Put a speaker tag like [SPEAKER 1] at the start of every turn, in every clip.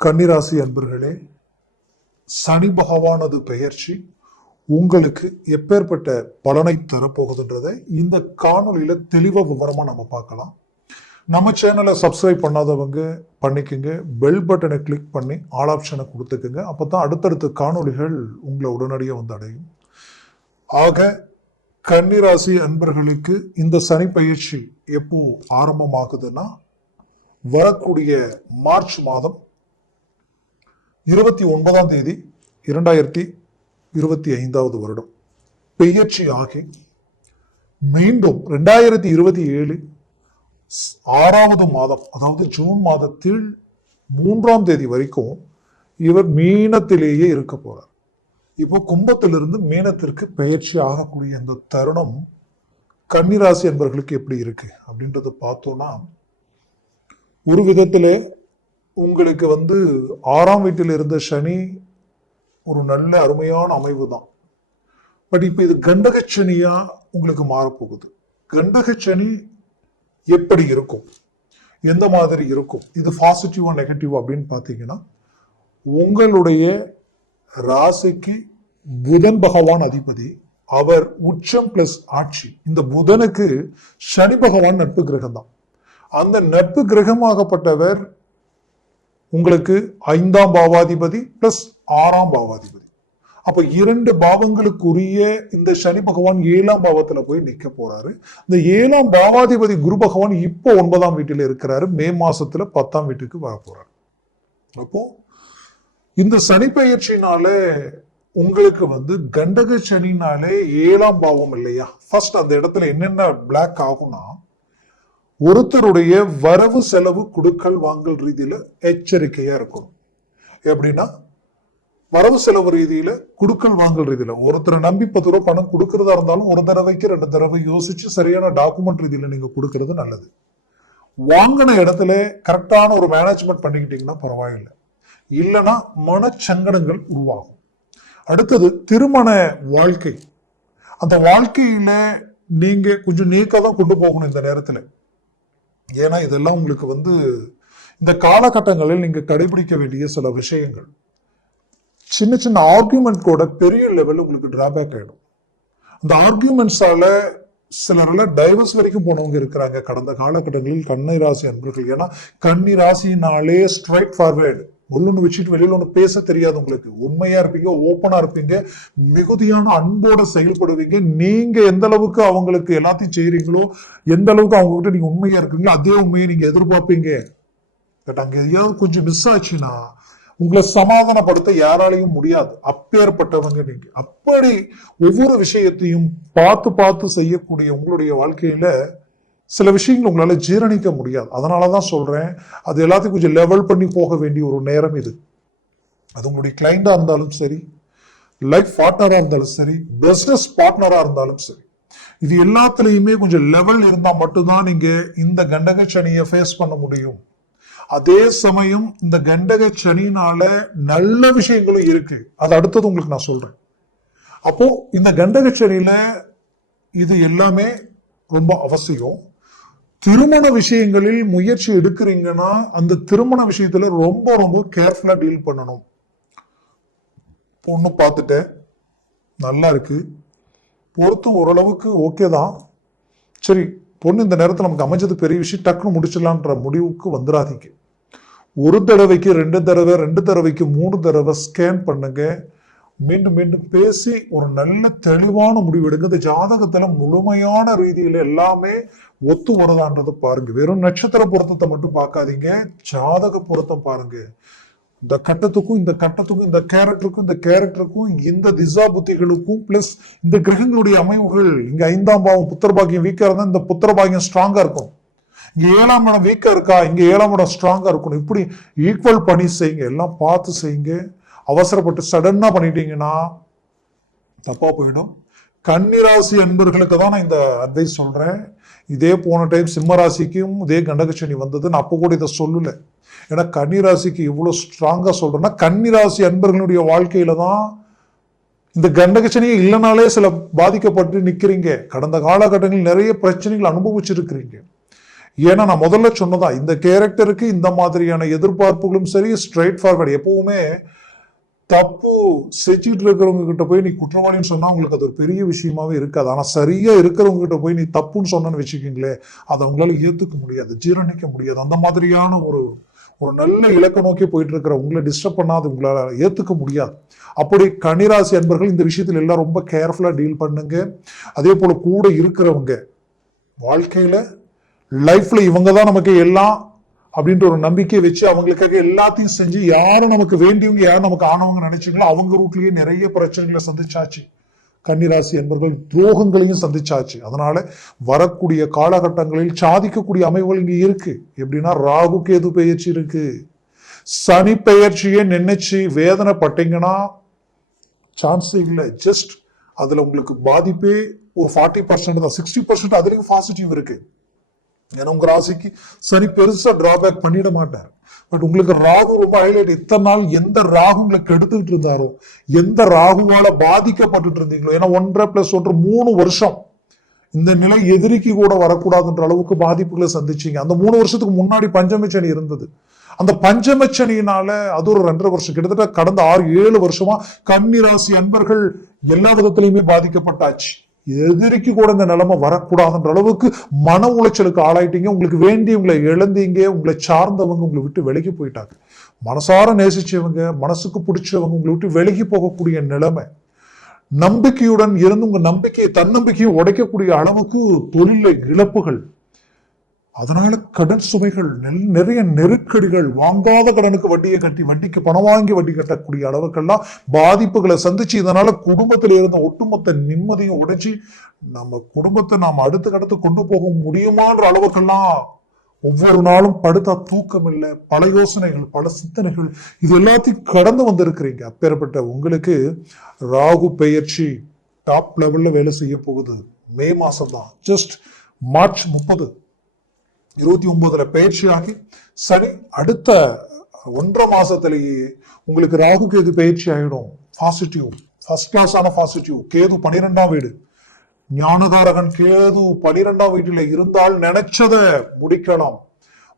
[SPEAKER 1] கன்னிராசி அன்பர்களே சனி பகவானது பெயர்ச்சி உங்களுக்கு எப்பேற்பட்ட பலனை தரப்போகுதுன்றதை இந்த காணொலியில தெளிவா விவரமா நம்ம பார்க்கலாம். நம்ம சேனலை சப்ஸ்கிரைப் பண்ணாதவங்க பண்ணிக்கோங்க. பெல் பட்டனை கிளிக் பண்ணி ஆல் ஆப்ஷனை கொடுத்துக்குங்க. அப்போ தான் அடுத்தடுத்த காணொளிகள் உங்களை உடனடியாக வந்து அடையும். ஆக கன்னிராசி அன்பர்களுக்கு இந்த சனி பயிற்சி எப்போ ஆரம்பமாகுதுன்னா வரக்கூடிய மார்ச் மாதம் இருபத்தி ஒன்பதாம் தேதி இரண்டாயிரத்தி இருபத்தி ஐந்தாவது வருடம். பெயர்ச்சி ஆகி மீண்டும் ரெண்டாயிரத்தி இருபத்தி ஏழு ஆறாவது மாதம் அதாவது ஜூன் மாதத்தில் மூன்றாம் தேதி வரைக்கும் இவர் மீனத்திலேயே இருக்க போறார். இப்போ கும்பத்திலிருந்து மீனத்திற்கு பெயர்ச்சி ஆகக்கூடிய அந்த தருணம் கன்னிராசி என்பவர்களுக்கு எப்படி இருக்கு? அப்படின்றத பார்த்தோம்னா ஒரு விதத்தில் உங்களுக்கு வந்து ஆறாம் வீட்டில் இருந்த சனி ஒரு நல்ல அருமையான அமைவு தான் பட் இப்போ இது கண்டகச்சனியா உங்களுக்கு மாறப்போகுது. கண்டகச்சனி எப்படி இருக்கும்? எந்த மாதிரி இருக்கும்? இது பாசிட்டிவா நெகட்டிவ் அப்படின்னு பார்த்தீங்கன்னா உங்களுடைய ராசிக்கு புதன் பகவான் அதிபதி அவர் உச்சம் பிளஸ் ஆட்சி. இந்த புதனுக்கு சனி பகவான் நட்பு கிரகம் தான் அந்த நட்பு கிரகமாகப்பட்டவர் உங்களுக்கு ஐந்தாம் பாவாதிபதி பிளஸ் ஆறாம் பாவாதிபதி. அப்ப இரண்டு பாவங்களுக்குரிய இந்த சனி பகவான் ஏழாம் பாவத்துல போய் நிக்க போறாரு. இந்த ஏழாம் பாவாதிபதி குரு பகவான் இப்போ ஒன்பதாம் வீட்டில் இருக்கிறாரு. மே மாசத்துல பத்தாம் வீட்டுக்கு வர போறாரு. அப்போ இந்த சனி பயிற்சினால உங்களுக்கு வந்து கண்டக சனினாலே ஏழாம் பாவம் இல்லையா? ஃபர்ஸ்ட் அந்த இடத்துல என்னென்ன பிளாக் ஆகும்னா ஒருத்தருடைய வரவு செலவு கொடுக்கல் வாங்கல் ரீதியில எச்சரிக்கையா இருக்கும். எப்படின்னா வரவு செலவு ரீதியில குடுக்கல் வாங்கல் ரீதியில ஒருத்தரை நம்பி பத்து ரூபா பணம் கொடுக்கறதா இருந்தாலும் ஒரு தடவைக்கு ரெண்டு தடவை யோசிச்சு சரியான டாக்குமெண்ட் ரீதியில நீங்க கொடுக்கறது நல்லது. வாங்கின இடத்துல கரெக்டான ஒரு மேனேஜ்மெண்ட் பண்ணிக்கிட்டீங்கன்னா பரவாயில்லை. இல்லைன்னா மனச்சங்கடங்கள் உருவாகும். அடுத்தது திருமண வாழ்க்கை. அந்த வாழ்க்கையில நீங்க கொஞ்சம் நீக்க தான் கொண்டு போகணும் இந்த நேரத்துல. ஏன்னா இதெல்லாம் உங்களுக்கு வந்து இந்த காலகட்டங்களில் நீங்கள் கடைபிடிக்க வேண்டிய சில விஷயங்கள். சின்ன சின்ன ஆர்கியூமெண்ட் கூட பெரிய லெவலில் உங்களுக்கு டிராபேக் ஆகிடும் அந்த ஆர்கியூமெண்ட்ஸால சிலரில் டைவர்ஸ் வரைக்கும் போனவங்க இருக்கிறாங்க. கடந்த காலகட்டங்களில் கண்ணை ராசி அன்பர்கள். ஏன்னா கன்னி ராசினாலே ஸ்ட்ரைட் ஃபார்வேர்டு ஒன்னு வச்சுட்டு வெளியில ஒன்று பேச தெரியாது உங்களுக்கு. உண்மையா இருப்பீங்க ஓப்பனா இருப்பீங்க மிகுதியான அன்போட செயல்படுவீங்க. நீங்க எந்த அளவுக்கு அவங்களுக்கு எல்லாத்தையும் செய்யறீங்களோ எந்த அளவுக்கு அவங்க கிட்ட நீங்க உண்மையா இருக்கீங்களோ அதே உண்மையை நீங்க எதிர்பார்ப்பீங்க. பட் அங்க எதையாவது கொஞ்சம் மிஸ் ஆச்சுன்னா உங்களை சமாதானப்படுத்த யாராலையும் முடியாது. அப்பேற்பட்டவங்க நீங்க. அப்படி ஒவ்வொரு விஷயத்தையும் பார்த்து பார்த்து செய்யக்கூடிய உங்களுடைய வாழ்க்கையில சில விஷயங்கள் உங்களால் ஜீரணிக்க முடியாது. அதனாலதான் சொல்கிறேன் அது எல்லாத்தையும் கொஞ்சம் லெவல் பண்ணி போக வேண்டிய ஒரு நேரம் இது. அது உங்களுடைய கிளைண்டா இருந்தாலும் சரி லைஃப் பார்ட்னராக இருந்தாலும் சரி பிஸ்னஸ் பார்ட்னராக இருந்தாலும் சரி. இது எல்லாத்துலேயுமே கொஞ்சம் லெவல் இருந்தால் மட்டும்தான் நீங்கள் இந்த கண்டக சனியை ஃபேஸ் பண்ண முடியும். அதே சமயம் இந்த கண்டக சனினால நல்ல விஷயங்களும் இருக்கு. அது அடுத்தது உங்களுக்கு நான் சொல்றேன். அப்போ இந்த கண்டக சனியில இது எல்லாமே ரொம்ப அவசியம். திருமண விஷயங்களில் முயற்சி எடுக்கிறீங்கன்னா அந்த திருமண விஷயத்துல ரொம்ப ரொம்ப கேர்ஃபுல்லா டீல் பண்ணணும். பொண்ணு பார்த்துட்டேன். நல்லா இருக்கு. பொறுத்து ஓரளவுக்கு ஓகே தான். சரி பொண்ணு இந்த நேரத்தில் நமக்கு அமைஞ்சது பெரிய விஷயம் டக்குன்னு முடிச்சிடலான்ற முடிவுக்கு வந்துடாதீங்க. ஒரு தடவைக்கு ரெண்டு தடவை ரெண்டு தடவைக்கு மூணு தடவை ஸ்கேன் பண்ணுங்க. மீண்டும் மீண்டும் பேசி ஒரு நல்ல தெளிவான முடிவு எடுங்க இந்த ஜாதகத்துல முழுமையான ரீதியில எல்லாமே ஒத்து வருதான்றதை பாருங்க. வெறும் நட்சத்திர பொருத்தத்தை மட்டும் பார்க்காதீங்க. ஜாதக பொருத்தம் பாருங்க. இந்த கட்டத்துக்கும் இந்த கட்டத்துக்கும் இந்த கேரக்டருக்கும் இந்த கேரக்டருக்கும் இந்த திசா புத்திகளுக்கும் பிளஸ் இந்த கிரகங்களுடைய அமைவுகள் இங்க ஐந்தாம் பாவம் புத்திர பாக்கியம் வீக்கா இருந்தா இந்த புத்திர பாக்கியம் ஸ்ட்ராங்கா இருக்கும். இங்க ஏழாம் இடம் வீக்கா இருக்கா? இங்க ஏழாம் இடம் ஸ்ட்ராங்கா இருக்கணும். இப்படி ஈக்குவல் பண்ணி செய்யுங்க. எல்லாம் பார்த்து செய்யுங்க. அவசரப்பட்டு சடனாக பண்ணிட்டீங்கன்னா தப்பாக போயிடும். கன்னிராசி அன்பர்களுக்கு தான் நான் இந்த அட்வைஸ் சொல்கிறேன் இதே போன டைம் சிம்மராசிக்கும் இதே கண்டகச்சனி வந்தது நான் அப்போ கூட இதை சொல்லல. ஏன்னா கன்னிராசிக்கு இவ்வளோ ஸ்ட்ராங்காக சொல்கிறேன்னா கன்னிராசி அன்பர்களுடைய வாழ்க்கையில் தான் இந்த கண்டகச்சனியே இல்லைனாலே சில பாதிக்கப்பட்டு நிற்கிறீங்க கடந்த காலகட்டங்களில் நிறைய பிரச்சனைகள் அனுபவிச்சிருக்கிறீங்க. ஏன்னா நான் முதல்ல சொன்னதா இந்த கேரக்டருக்கு இந்த மாதிரியான எதிர்பார்ப்புகளும் சரி ஸ்ட்ரைட் ஃபார்வர்டு எப்பவுமே தப்பு செஞ்சுட்டு இருக்கிறவங்க கிட்ட போய் நீ குற்றவாளின்னு சொன்னா உங்களுக்கு அது ஒரு பெரிய விஷயமாவே இருக்காது. ஆனா சரியா இருக்கிறவங்க கிட்ட போய் நீ தப்புன்னு சொன்னேன்னு வச்சுக்கீங்களேன் அதை அவங்களால ஏத்துக்க முடியாது ஜீரணிக்க முடியாது. அந்த மாதிரியான ஒரு ஒரு நல்ல இலக்கை நோக்கி போயிட்டு இருக்கிற உங்களை டிஸ்டர்ப் பண்ணாது உங்களால் ஏத்துக்க முடியாது. அப்படி கனிராசி அன்பர்கள் இந்த விஷயத்தில் எல்லாம் ரொம்ப கேர்ஃபுல்லா டீல் பண்ணுங்க. அதே போல கூட இருக்கிறவங்க வாழ்க்கையில லைஃப்ல இவங்க தான் நமக்கு எல்லாம் அப்படின்ற ஒரு நம்பிக்கையை வச்சு அவங்களுக்காக எல்லாத்தையும் செஞ்சு யாரும் நமக்கு வேண்டியவங்க யாரும் நமக்கு ஆனவங்க நினைச்சீங்களோ அவங்க ரூட்லயே நிறைய பிரச்சனைகளை சந்திச்சாச்சு. கன்னிராசி என்பர்கள் துரோகங்களையும் சந்திச்சாச்சு. அதனால வரக்கூடிய காலகட்டங்களில் சாதிக்கக்கூடிய அமைவுகள் இங்கே இருக்கு. எப்படின்னா ராகு கேது பெயர்ச்சி இருக்கு. சனி பெயர்ச்சியை நினைச்சு வேதனைப்பட்டீங்கன்னா சான்ஸே இல்லை. ஜஸ்ட் அதுல உங்களுக்கு பாதிப்பே ஒரு ஃபார்ட்டி பர்சன்ட் தான். சிக்ஸ்டி பர்சன்ட் அதுலயும் பாசிட்டிவ் இருக்கு. ஏன்னா உங்க ராசிக்கு சனி பெருசா டிராபேக் பண்ணிட மாட்டார். பட் உங்களுக்கு ராகு ரொம்ப ஹைலைட் இத்தனை நாள் எந்த ராகு உங்களை கெடுத்துக்கிட்டு இருந்தாரோ எந்த ராகுவால பாதிக்கப்பட்டுட்டு இருந்தீங்களோ ஏன்னா ஒன்றரை பிளஸ் ஒன்று மூணு வருஷம் இந்த நிலை எதிரிக்கு கூட வரக்கூடாதுன்ற அளவுக்கு பாதிப்புகளை சந்திச்சீங்க. அந்த மூணு வருஷத்துக்கு முன்னாடி பஞ்சமச்சனி இருந்தது. அந்த பஞ்சமச்சனியினால அது ஒரு ரெண்டரை வருஷம். கிட்டத்தட்ட கடந்த ஆறு ஏழு வருஷமா கன்னி ராசி அன்பர்கள் எல்லா விதத்திலையுமே பாதிக்கப்பட்டாச்சு. எதிரிக்கு கூட இந்த நிலைமை வரக்கூடாதுன்ற அளவுக்கு மன உளைச்சலுக்கு ஆளாயிட்டீங்க. உங்களுக்கு வேண்டியவங்களை இழந்தீங்க. உங்களை சார்ந்தவங்க உங்களை விட்டு விலகி போயிட்டாங்க. மனசார நேசிச்சவங்க மனசுக்கு பிடிச்சவங்க உங்களை விட்டு விலகி போகக்கூடிய நிலைமை நம்பிக்கையுடன் இருந்து உங்க நம்பிக்கையை தன்னம்பிக்கையை உடைக்கக்கூடிய அளவுக்கு தொழில இழப்புகள் அதனால கடன் சுமைகள் நெல்- நிறைய நெருக்கடிகள் வாங்காத கடனுக்கு வட்டியை கட்டி வட்டிக்கு பணம் வாங்கி வட்டி கட்டக்கூடிய அளவுக்கெல்லாம் பாதிப்புகளை சந்திச்சு இதனால குடும்பத்தில் இருந்த ஒட்டுமொத்த நிம்மதியும் உடைச்சி நம்ம குடும்பத்தை நாம் அடுத்து கடத்து கொண்டு போக முடியுமான்ற அளவுக்கெல்லாம் ஒவ்வொரு நாளும் படுத்தா தூக்கம் இல்லை பல யோசனைகள் பல சிந்தனைகள். இது எல்லாத்தையும் கடந்து வந்திருக்கிறீங்க. அப்பேற்பட்ட உங்களுக்கு ராகு பெயர்ச்சி டாப் லெவல்ல வேலை செய்ய போகுது. மே மாசம் தான் ஜஸ்ட் மார்ச் முப்பது. இருபத்தி ஒன்பதுல பயிற்சியாகி சனி அடுத்த ஒன்றரை மாசத்திலேயே உங்களுக்கு ராகு கேது பயிற்சி ஆகிடும் பாசிட்டிவ் ஃபர்ஸ்ட் கிளாஸான பாசிட்டிவ் கேது பனிரெண்டாம் வீடு. ஞானகாரகன் கேது பனிரெண்டாம் வீட்டில இருந்தால் நினைச்சதை முடிக்கலாம்.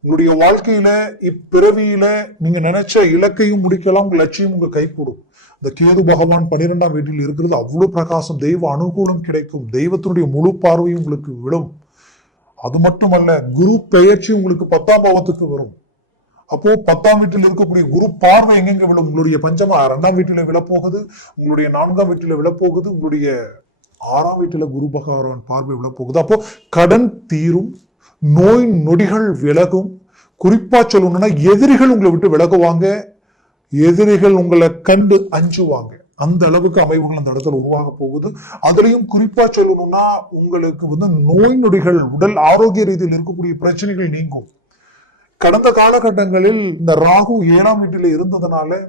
[SPEAKER 1] உங்களுடைய வாழ்க்கையில இப்பிறவியில நீங்க நினைச்ச இலக்கையும் முடிக்கலாம் உங்க லட்சியம் உங்க கைகூடும். இந்த கேது பகவான் பனிரெண்டாம் வீட்டில் இருக்கிறது அவ்வளவு பிரகாசம் தெய்வ அனுகூலம் கிடைக்கும். தெய்வத்தினுடைய முழு பார்வையும் உங்களுக்கு விழும் அது மட்டுமல்ல குரு பெயர்ச்சி உங்களுக்கு பத்தாம் பாவத்துக்கு வரும். அப்போ பத்தாம் வீட்டில் இருக்கக்கூடிய குரு பார்வை எங்கெங்க விழும்? உங்களுடைய பஞ்சமா ரெண்டாம் வீட்டில விழப்போகுது உங்களுடைய நான்காம் வீட்டில விழப்போகுது உங்களுடைய ஆறாம் வீட்டில குரு பகவான் பார்வை விழப்போகுது. அப்போ கடன் தீரும் நோய் நொடிகள் விலகும். குறிப்பா சொல்லணும்னா எதிரிகள் உங்களை விட்டு விலகுவாங்க. எதிரிகள் உங்களை கண்டு அஞ்சுவாங்க. அந்த அளவுக்கு அமைவுகள் அந்த இடத்துல உருவாக போகுது. அதுலயும் குறிப்பா சொல்லணும்னா உங்களுக்கு வந்து நோய் நொடிகள் உடல் ஆரோக்கிய ரீதியில் இருக்கக்கூடிய பிரச்சனைகள் நீங்கும். கடந்த காலகட்டங்களில் இந்த ராகு ஏழாம் வீட்டில் இருந்ததுனால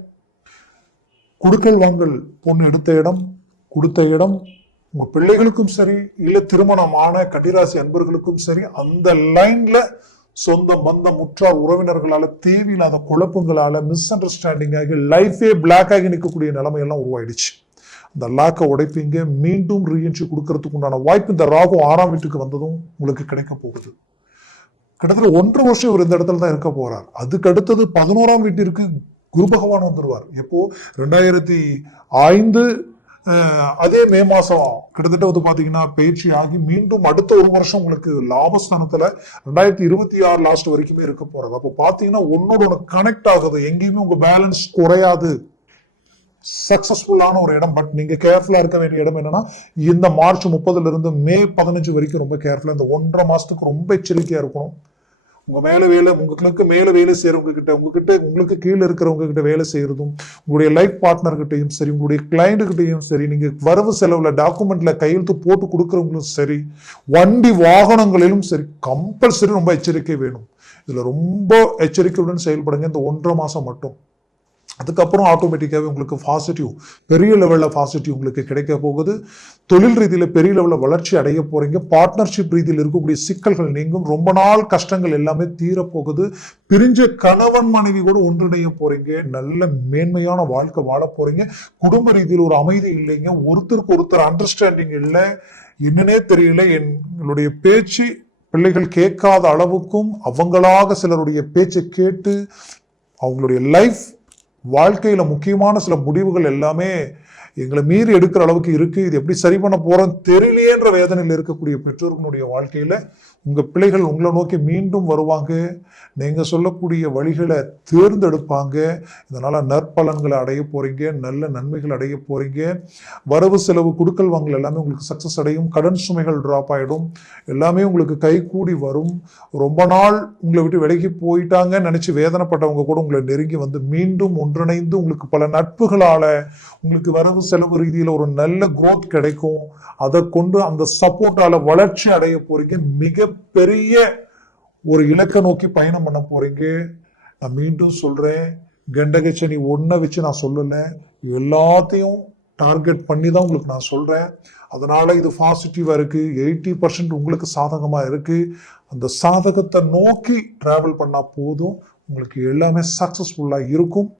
[SPEAKER 1] குடுக்கல் வாங்கல் பொண்ணு எடுத்த இடம் கொடுத்த இடம் உங்க பிள்ளைகளுக்கும் சரி இல்ல திருமணமான கட்டிராசி அன்பர்களுக்கும் சரி அந்த லைன்ல சொந்த பந்தம் உற்றார் உறவினர்களால தேவையில்லாத குழப்பங்களால மிஸ் அண்டர்ஸ்டாண்டிங் ஆகி லைஃபே பிளாக் ஆகி நிற்கக்கூடிய நிலைமையெல்லாம் உருவாயிடுச்சு. அந்த லாக்கை உடைப்பீங்க மீண்டும் ரீஎன்ட்ரி கொடுக்கறதுக்கு உண்டான வாய்ப்பு இந்த ராகு ஆறாம் வீட்டுக்கு வந்ததும் உங்களுக்கு கிடைக்க போகுது. கிட்டத்தட்ட ஒன்றரை வருஷம் இவர் இந்த இடத்துல தான் இருக்க போறார். அதுக்கு அடுத்தது பதினோராம் வீட்டிற்கு குரு பகவான் வந்துடுவார் எப்போ? ரெண்டாயிரத்தி ஐந்து அதே மே மாதம் கிட்டத்தட்ட வந்து பார்த்தீங்கன்னா பயிற்சி ஆகி மீண்டும் அடுத்த ஒரு வருஷம் உங்களுக்கு லாபஸ்தானத்தில் ரெண்டாயிரத்தி இருபத்தி ஆறு லாஸ்ட் வரைக்குமே இருக்க போறது. அப்போ பார்த்தீங்கன்னா ஒன்னோட ஒன்று கனெக்ட் ஆகுது. எங்கேயுமே உங்கள் பேலன்ஸ் குறையாது. சக்சஸ்ஃபுல்லான ஒரு இடம். பட் நீங்க கேர்ஃபுல்லா இருக்க வேண்டிய இடம் என்னன்னா இந்த மார்ச் முப்பதுல இருந்து மே பதினஞ்சு வரைக்கும் ரொம்ப கேர்ஃபுல்லா இந்த ஒன்றரை மாசத்துக்கு ரொம்ப எச்சரிக்கையா இருக்கணும். உங்க மேலே வேலை உங்களுக்கு மேலே வேலை செய்யறவங்க கிட்ட உங்ககிட்ட உங்களுக்கு கீழே இருக்கிறவங்க கிட்ட வேலை செய்யறதும் உங்களுடைய லைஃப் பார்ட்னர்கிட்டையும் சரி உங்களுடைய கிளைண்ட் சரி நீங்க வரவு செலவுல டாக்குமெண்ட்ல கையெழுத்து போட்டு கொடுக்குறவங்களும் சரி வண்டி வாகனங்களிலும் சரி கம்பல்சரி ரொம்ப எச்சரிக்கை வேணும். இதுல ரொம்ப எச்சரிக்கையுடன் செயல்படுங்க. இந்த ஒன்றரை மாசம் மட்டும். அதுக்கப்புறம் ஆட்டோமேட்டிக்காகவே உங்களுக்கு பாசிட்டிவ் பெரிய லெவலில் பாசிட்டிவ் உங்களுக்கு கிடைக்க போகுது. தொழில் ரீதியில் பெரிய லெவலில் வளர்ச்சி அடைய போகிறீங்க பார்ட்னர்ஷிப் ரீதியில் இருக்கக்கூடிய சிக்கல்கள் நீங்கும். ரொம்ப நாள் கஷ்டங்கள் எல்லாமே தீரப்போகுது. பிரிஞ்ச கணவன் மனைவி கூட ஒன்றிணைய போகிறீங்க நல்ல மேன்மையான வாழ்க்கை வாழ போகிறீங்க குடும்ப ரீதியில் ஒரு அமைதி இல்லைங்க. ஒருத்தருக்கு ஒருத்தர் அண்டர்ஸ்டாண்டிங் இல்லை. என்னன்னே தெரியல. எங்களுடைய பேச்சு பிள்ளைகள் கேட்காத அளவுக்கும் அவங்களாக சிலருடைய பேச்சை கேட்டு அவங்களுடைய லைஃப் வாழ்க்கையில் முக்கியமான சில முடிவுகள் எல்லாமே எங்களை மீறி எடுக்கிற அளவுக்கு இருக்குது இது எப்படி சரி பண்ண போகிறோம் தெரியலையேன்ற வேதனையில் இருக்கக்கூடிய பெற்றோர்களுடைய வாழ்க்கையில் உங்கள் பிள்ளைகள் உங்களை நோக்கி மீண்டும் வருவாங்க. நீங்கள் சொல்லக்கூடிய வழிகளை தேர்ந்தெடுப்பாங்க. இதனால் நற்பலன்களை அடைய போகிறீங்க நல்ல நன்மைகள் அடைய போகிறீங்க வரவு செலவு கொடுக்கல் வாங்கல் எல்லாமே உங்களுக்கு சக்ஸஸ் அடையும். கடன் சுமைகள் ட்ராப் ஆகிடும் எல்லாமே உங்களுக்கு கைகூடி வரும். ரொம்ப நாள் உங்களை விட்டு விலகி போயிட்டாங்கன்னு நினச்சி வேதனைப்பட்டவங்க கூட உங்களை நெருங்கி வந்து மீண்டும் ஒன்றிணைந்து உங்களுக்கு பல நட்புகளால் உங்களுக்கு வரவு செலவு ரீதியில் ஒரு நல்ல குரோத் கிடைக்கும். அதை கொண்டு அந்த சப்போர்ட்டால வளர்ச்சி அடைய போறீங்க. மிகப்பெரிய ஒரு இலக்கை நோக்கி பயணம் பண்ண போறீங்க. நான் மீண்டும் சொல்றேன். கண்டகச்சனி ஒன்றை வச்சு நான் சொல்லலை. எல்லாத்தையும் டார்கெட் பண்ணி தான் உங்களுக்கு நான் சொல்கிறேன் அதனால் இது பாசிட்டிவாக இருக்குது எயிட்டி பர்சன்ட் உங்களுக்கு சாதகமாக இருக்குது அந்த சாதகத்தை நோக்கி ட்ராவல் பண்ணால் போதும். உங்களுக்கு எல்லாமே சக்ஸஸ்ஃபுல்லாக இருக்கும்.